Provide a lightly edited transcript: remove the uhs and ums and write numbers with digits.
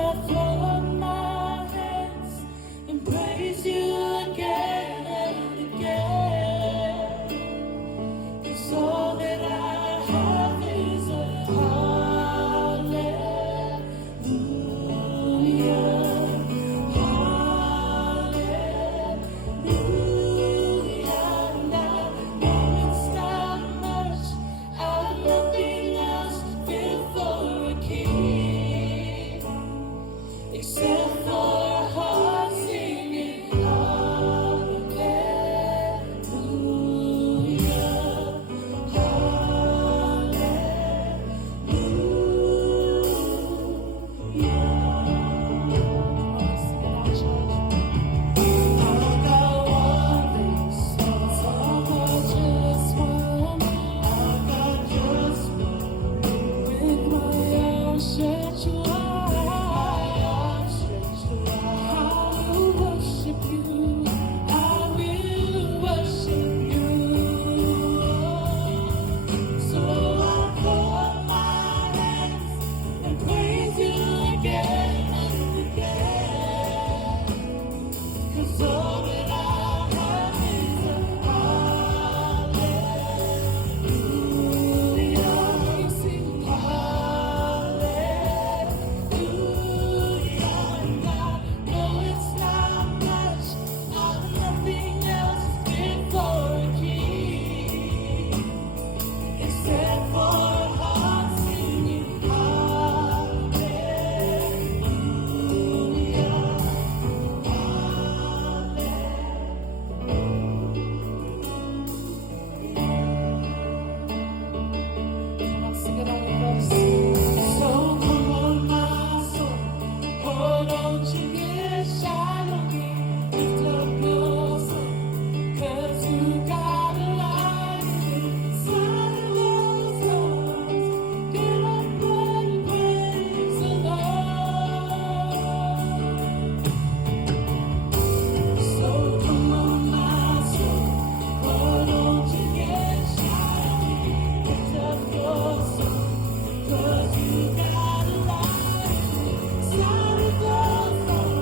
I throw up my hands and praise you again and again. 'Cause all that I have is a hallelujah, hallelujah. And I know it's not much, I've nothing else fit for a king, except for a heart singing hallelujah, all that I have is a hallelujah. We sing hallelujah. And I know it's not much, I've nothing else fit for a king, except for a heart singing hallelujah. Sing it out with us. So come on, my soul, oh, don't you get shy on me. Lift up your soul, 'cause you got a light inside of your soul. Get up and praise the Lord. So come on, my soul, oh, don't you get shy on me. Lift up your soul, 'cause you got a light inside of your soul.